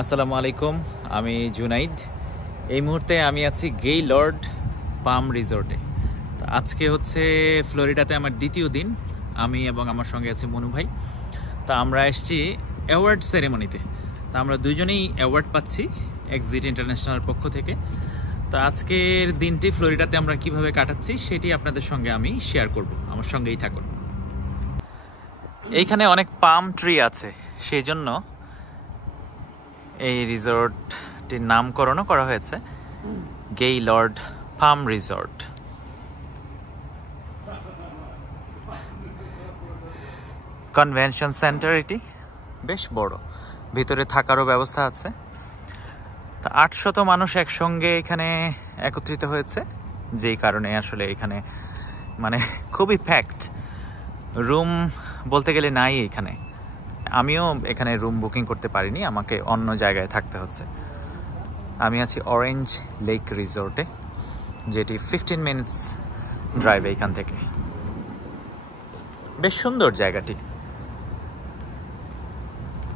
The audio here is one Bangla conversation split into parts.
আসসালামু আলাইকুম, আমি জুনাইদ। এই মুহূর্তে আমি আছি গেইলর্ড পাম রিসোর্টে। তো আজকে হচ্ছে ফ্লোরিডাতে আমার দ্বিতীয় দিন। আমি এবং আমার সঙ্গে আছে মনু ভাই। তো আমরা এসেছি অ্যাওয়ার্ড সেরেমনিতে। তো আমরা দুইজনেই অ্যাওয়ার্ড পাচ্ছি এক্সিট ইন্টারন্যাশনাল পক্ষ থেকে। তো আজকের দিনটি ফ্লোরিডাতে আমরা কিভাবে কাটাচ্ছি সেটি আপনাদের সঙ্গে আমি শেয়ার করব। আমার সঙ্গেই থাকুন। এইখানে অনেক পাম ট্রি আছে, সেই জন্য এই রিসোর্টটির নামকরণও করা হয়েছে গেইলর্ড পাম রিসোর্ট। কনভেনশন সেন্টার এটি বেশ বড়, ভিতরে থাকারও ব্যবস্থা আছে। তা 800 মানুষ একসঙ্গে এখানে একত্রিত হয়েছে, যেই কারণে আসলে এখানে মানে খুবই প্যাকড। রুম বলতে গেলে নাই এখানে। আমিও এখানে রুম বুকিং করতে পারিনি, আমাকে অন্য জায়গায় থাকতে হচ্ছে। আমি আছি অরেঞ্জ লেক রিসোর্টে, যেটি 15 মিনিটস ড্রাইভ এইখান থেকে। বেশ সুন্দর জায়গাটি,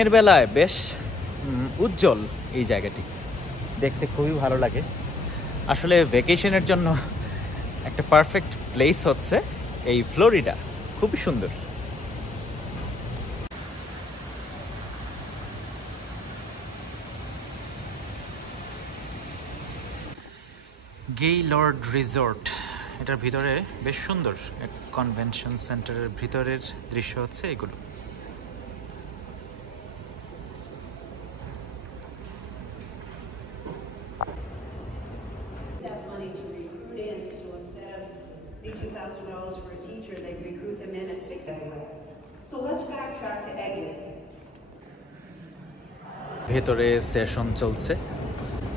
এর বেলায় বেশ উজ্জ্বল। এই জায়গাটি দেখতে খুবই ভালো লাগে। আসলে ভ্যাকেশনের জন্য একটা পারফেক্ট প্লেস হচ্ছে এই ফ্লোরিডা, খুবই সুন্দর। গেইলর্ড রিসোর্ট, এটার ভিতরে বেশ সুন্দর এক কনভেনশন সেন্টারের ভিতরের দৃশ্য হচ্ছে এগুলো। ভেতরে সেশন চলছে,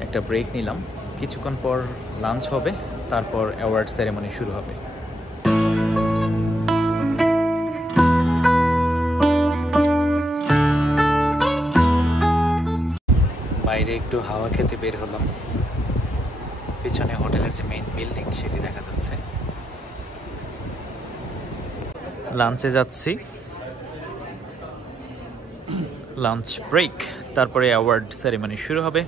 একটা ব্রেক নিলাম, কিছুক্ষণ পর লাঞ্চ হবে, তারপর অ্যাওয়ার্ড সেরেমনি শুরু হবে। বাইরে একটু হাওয়া খেতে বের হলাম। পিছনে হোটেলের যে মেইন বিল্ডিং সেটি দেখা যাচ্ছে। লাঞ্চে যাচ্ছি, লাঞ্চ ব্রেক, তারপরে অ্যাওয়ার্ড সেরেমনি শুরু হবে।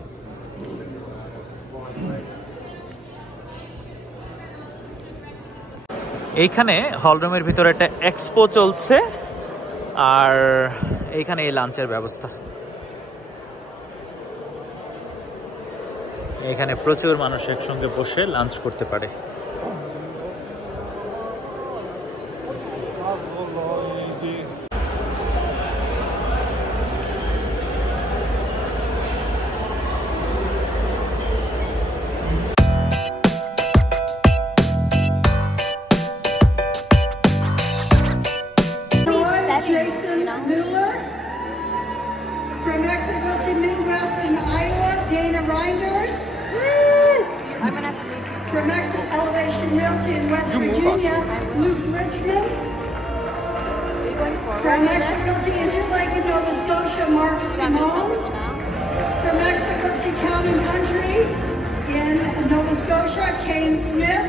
এইখানে হলরুমের ভিতরে একটা এক্সপো চলছে, আর এইখানে এই লাঞ্চের ব্যবস্থা। এখানে প্রচুর মানুষ একসঙ্গে বসে লাঞ্চ করতে পারে। From Exit Realty Midwest in Iowa, Dana Reinders. From Exit Elevation Realty in West Virginia, Luke Richmond. From Exit Realty Interlake in Nova Scotia, Mark Simone. From Exit Realty Town and Country in Nova Scotia, Kane Smith.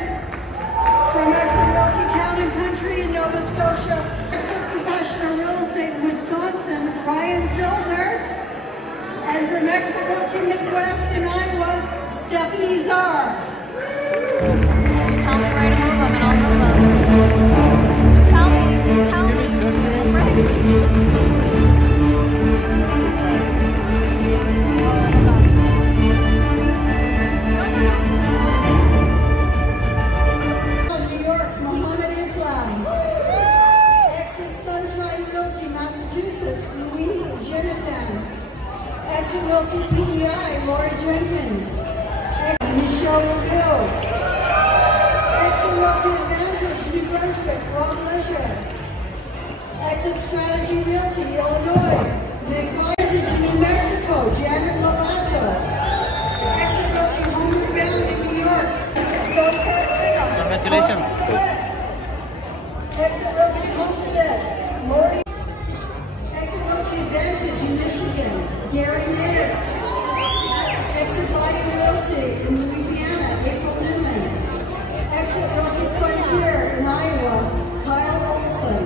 From Exit Realty Town and Country in Nova Scotia, Exit Professional Real Estate in Wisconsin, Ryan Zillner. And from Exit Realty Midwest in Iowa, Stephanie Czar. Tell me where to move them and I'll move them. Tell me. New York, Mohammed Islam. Exit Sunshine Realty, Massachusetts, Louis Jonathan. Exit Realty PEI, Lori Jenkins. Michelle Rubio. Exit Realty Advantage, New Brunswick, Rob Leisure. Exit Strategy Realty, Illinois. Advantage, New Mexico, Janet Lovato. Exit Realty Homeward Bound in New York, South Carolina. Congratulations. Exit Realty Homestead, Lori. Exit Realty Advantage in Michigan, Gary Maynard. Exit Body Realty in Louisiana, April Newman. Exit Realty Frontier in Iowa, Kyle Olson.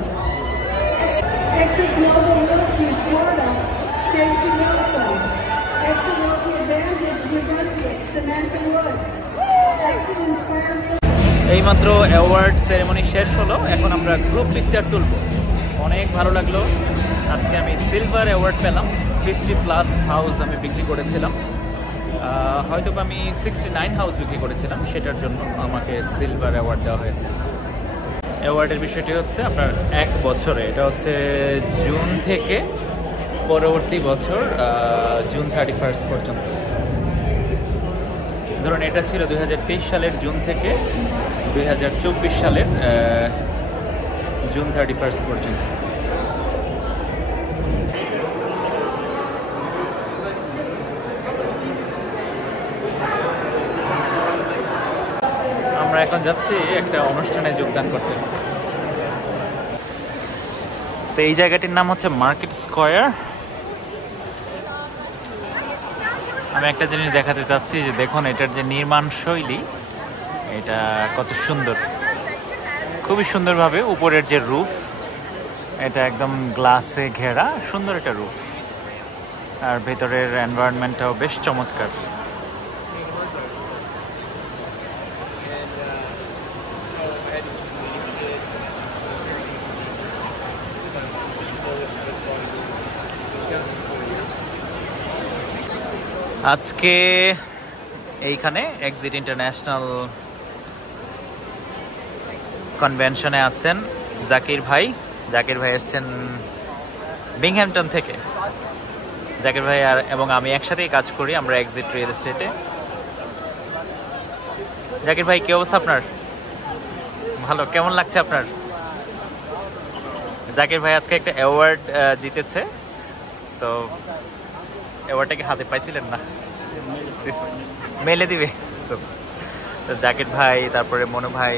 Exit Global Realty Florida, Stacy Wilson. এইমাত্র অ্যাওয়ার্ড সেরেমনি শেষ হলো, এখন আমরা গ্রুপ পিকচার তুলব। অনেক ভালো লাগলো। আজকে আমি সিলভার অ্যাওয়ার্ড পেলাম। 50+ হাউস আমি বিক্রি করেছিলাম, হয়তো আমি 69 হাউস বিক্রি করেছিলাম, সেটার জন্য আমাকে সিলভার অ্যাওয়ার্ড দেওয়া হয়েছে। অ্যাওয়ার্ডের বিষয়টি হচ্ছে আপনার 1 বছরে, এটা হচ্ছে জুন থেকে পরবর্তী বছর জুন 31 পর্যন্ত। ধরুন এটা ছিল 2023 সালের জুন থেকে 2024 সালের জুন 31 পর্যন্ত। আমরা এখন যাচ্ছি একটা অনুষ্ঠানে যোগদান করতে। তো এই জায়গাটির নাম হচ্ছে মার্কেট স্কয়ার। আমি একটা জিনিস দেখাতে চাচ্ছি যে দেখুন এটার যে নির্মাণ শৈলী, এটা কত সুন্দর, খুবই সুন্দরভাবে। উপরের যে রুফ, এটা একদম গ্লাসে ঘেরা, সুন্দর একটা রুফ। আর ভেতরের এনভায়রনমেন্টটাও বেশ চমৎকার। আজকে এইখানে এক্সিট ইন্টারন্যাশনাল কনভেনশনে আছেন জাকির ভাই। জাকির ভাই এসছেন বিংহ্যামটন থেকে। জাকির ভাই আর এবং আমি একসাথেই কাজ করি, আমরা এক্সিট রিয়েল এস্টেটে। জাকির ভাই, কি অবস্থা আপনার? ভালো। কেমন লাগছে আপনার? জাকির ভাই আজকে একটা অ্যাওয়ার্ড জিতেছে, তো অ্যাওয়ার্ডটা কি হাতে পাইছিলেন না? মেলে দিবে। তো জাকির ভাই, তারপরে মনু ভাই,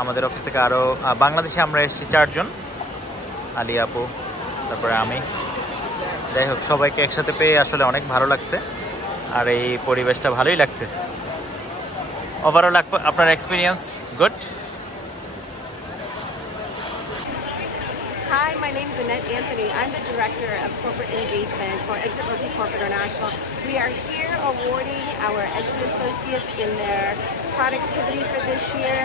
আমাদের অফিস থেকে আরও বাংলাদেশে আমরা এসেছি 4 জন, আলী আপু, তারপরে আমি। যাই হোক, সবাইকে একসাথে পেয়ে আসলে অনেক ভালো লাগছে, আর এই পরিবেশটা ভালোই লাগছে। ওভারঅল আপনার experience good? Hi, my name is Annette Anthony. I'm the Director of Corporate Engagement for Exit Realty Corp International. We are here awarding our Exit Associates in their productivity for this year.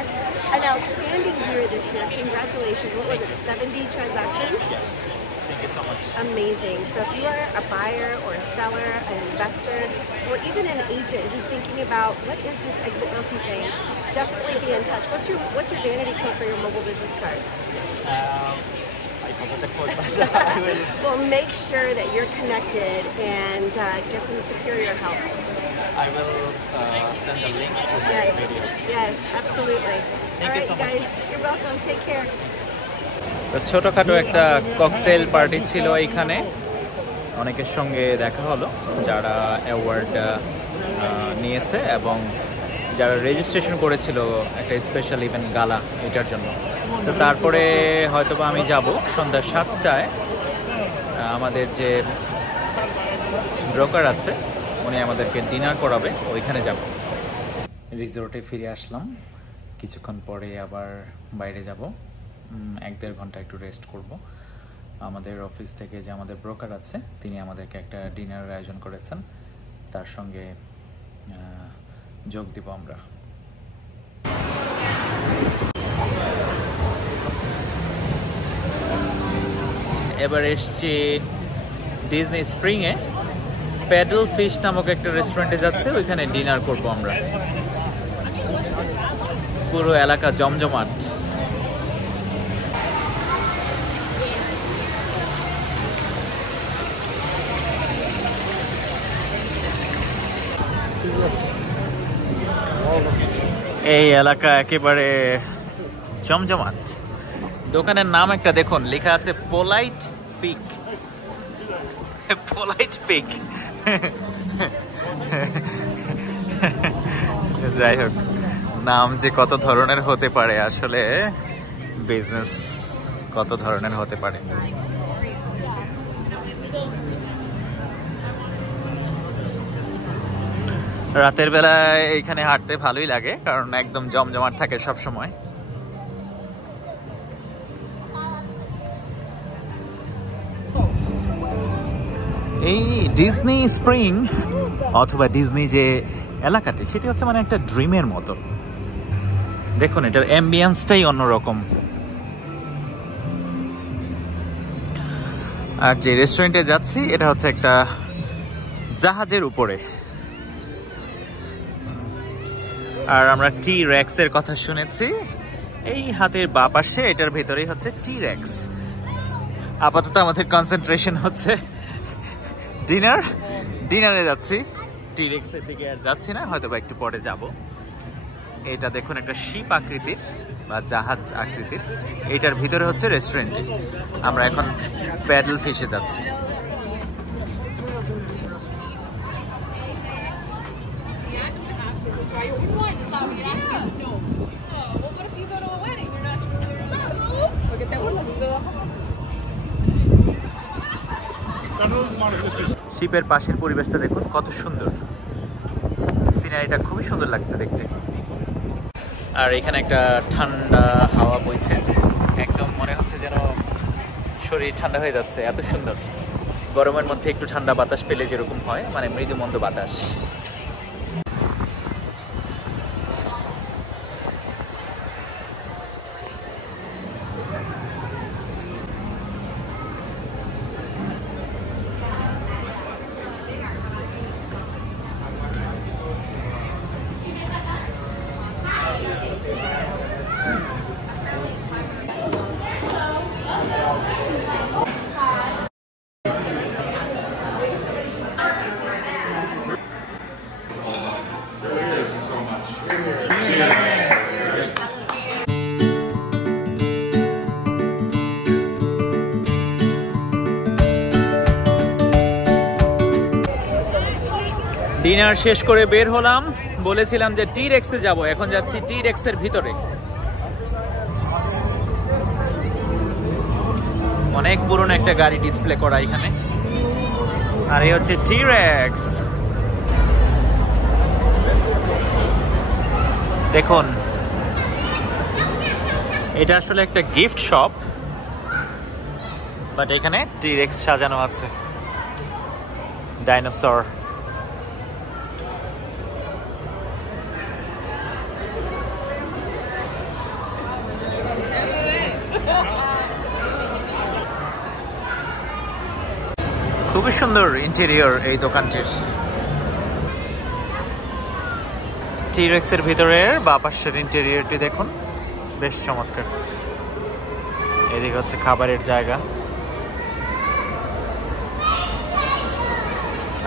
An outstanding year this year. Congratulations. What was it, 70 transactions? Yes. Thank you so much. Amazing. So if you are a buyer or a seller, an investor, or even an agent who's thinking about what is this Exit Realty thing, definitely be in touch. What's your vanity code for your mobile business card? I forgot the code. Well, make sure that you're connected and get some superior help. I will send a link to the Yes, video. yes, absolutely. Thank All you right, so you guys, you're welcome. Take care. তো ছোটখাটো একটা ককটেল পার্টি ছিল এইখানে। অনেকের সঙ্গে দেখা হলো যারা অ্যাওয়ার্ড নিয়েছে এবং যারা রেজিস্ট্রেশন করেছিল একটা স্পেশাল ইভেন্ট গালা এটার জন্য। তো তারপরে হয়তোবা আমি যাব সন্ধ্যা 7টায়। আমাদের যে ব্রোকার আছে উনি আমাদেরকে ডিনার করাবে, ওইখানে যাব। রিসোর্টে ফিরে আসলাম, কিছুক্ষণ পরে আবার বাইরে যাব। 1-1.5 ঘন্টা একটু রেস্ট করব। আমাদের অফিস থেকে যে আমাদের ব্রোকার আছে তিনি আমাদেরকে একটা ডিনারের আয়োজন করেছেন, তার সঙ্গে যোগ দিব আমরা। এবার এসছি ডিজনি স্প্রিংয়ে। প্যাডল ফিশ নামক একটা রেস্টুরেন্টে যাচ্ছে, ওইখানে ডিনার করব আমরা। পুরো এলাকা জমজমাট। এই এলাকা একেবারে জমজমাট। দোকানের নাম একটা দেখুন, লেখা আছে পোলাইট পিক। Polite pick. যাই হোক, নাম যে কত ধরনের হতে পারে, আসলে বিজনেস কত ধরনের হতে পারে। রাতের বেলায় এইখানে হাঁটতে ভালোই লাগে, কারণ একদম জমজমাট থাকে সব সময়। এই ডিজনি স্প্রিং অথবা ডিজনি যে এলাকাটি, সেটি হচ্ছে মানে একটা ড্রিমের মতো। দেখুন এটার অ্যাম্বিয়েন্সটাই অন্যরকম। আর যে রেস্টুরেন্টে যাচ্ছি এটা হচ্ছে একটা জাহাজের উপরে। আর আমরা টি রেক্সের কথা শুনেছি, এই হাতের বাঁ পাশে এটার ভেতরেই হচ্ছে টি রেক্স। আপাতত আমাদের কনসেন্ট্রেশন হচ্ছে ডিনারে যাচ্ছি, টি রেক্সের দিকে আর যাচ্ছি না, হয়তো বা একটু পরে যাব। এটা দেখুন একটা শিপ আকৃতির বা জাহাজ আকৃতির, এইটার ভিতরে হচ্ছে রেস্টুরেন্টে। আমরা এখন প্যাডেল ফিশে যাচ্ছি। শিপের পাশের পরিবেশটা দেখুন কত সুন্দর, সিনারিটা খুবই সুন্দর লাগছে দেখতে। আর এখানে একটা ঠান্ডা হাওয়া বইছে, একদম মনে হচ্ছে যেন শরীর ঠান্ডা হয়ে যাচ্ছে, এত সুন্দর। গরমের মধ্যে একটু ঠান্ডা বাতাস পেলে যেরকম হয়, মানে মৃদু মন্দ বাতাস। ডিনার শেষ করে বের হলাম, বলেছিলাম যে টি রেক্সে যাব, এখন যাচ্ছি টি রেক্সের ভিতরে। অনেক পুরনো একটা গাড়ি ডিসপ্লে করা এখানে, আর এই হচ্ছে টি রেক্স। দেখুন এটা আসলে একটা গিফট শপ, বাট এখানে টি রেক্স সাজানো আছে, ডাইনোসর। খুবই সুন্দর ইন্টেরিয়র এই দোকানটির। টি রেক্সের ভিতরের বাঁ পাশের ইন্টেরিয়রটি দেখুন, বেশ চমৎকার। এদিকে হচ্ছে খাবারের জায়গা,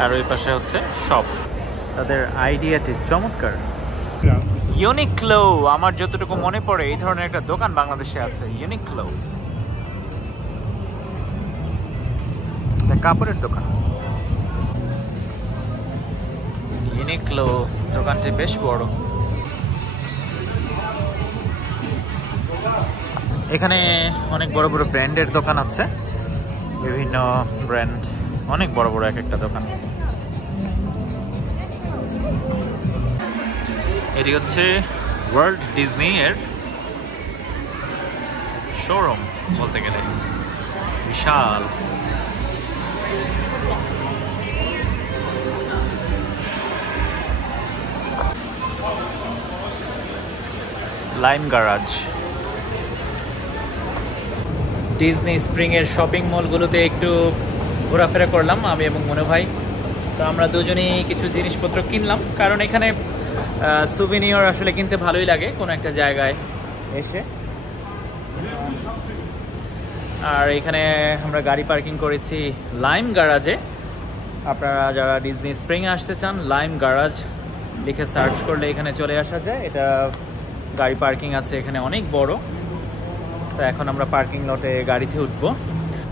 আর ওই পাশে হচ্ছে শপ। তাদের আইডিয়াটি চমৎকার। ইউনিক্লো, আমার যতটুকু মনে পড়ে এই ধরনের একটা দোকান বাংলাদেশে আছে, ইউনিক্লো, কাপড়ের দোকান। ইউনিক্লো দোকানটি বেশ বড়। এখানে অনেক বড় বড় ব্র্যান্ডের দোকান আছে, বিভিন্ন ব্র্যান্ড, অনেক বড় বড় এক একটা দোকান। এটি হচ্ছে ওয়ার্ল্ড ডিজনি এর শোরুম বলতে গেলে, বিশাল। Lime garage. ডিজনি স্প্রিং এর শপিং মলগুলোতে একটু ঘোরাফেরা করলাম আমি এবং মনো ভাই। তো আমরা দুজনেই কিছু জিনিসপত্র কিনলাম, কারণ এখানে সুভিনিয়র আসলে কিনতে ভালোই লাগে কোনো একটা জায়গায় এসে। আর এখানে আমরা গাড়ি পার্কিং করেছি লাইম গ্যারাজে। আপনারা যারা ডিজনি স্প্রিংয়ে আসতে চান, লাইম গ্যারাজ লিখে সার্চ করলে এখানে চলে আসা যায়। এটা গাড়ি পার্কিং আছে এখানে অনেক বড়। তো এখন আমরা পার্কিং লটে গাড়িতে উঠবো।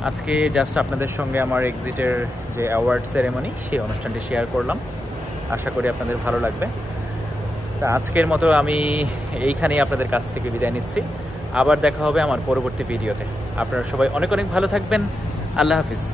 আজকে জাস্ট আপনাদের সঙ্গে আমার এক্সিটের যে অ্যাওয়ার্ড সেরেমনি, সেই অনুষ্ঠানটি শেয়ার করলাম। আশা করি আপনাদের ভালো লাগবে। তা আজকের মতো আমি এইখানেই আপনাদের কাছ থেকে বিদায় নিচ্ছি। আবার দেখা হবে আমার পরবর্তী ভিডিওতে। আপনারা সবাই অনেক অনেক ভালো থাকবেন। আল্লাহ হাফিজ।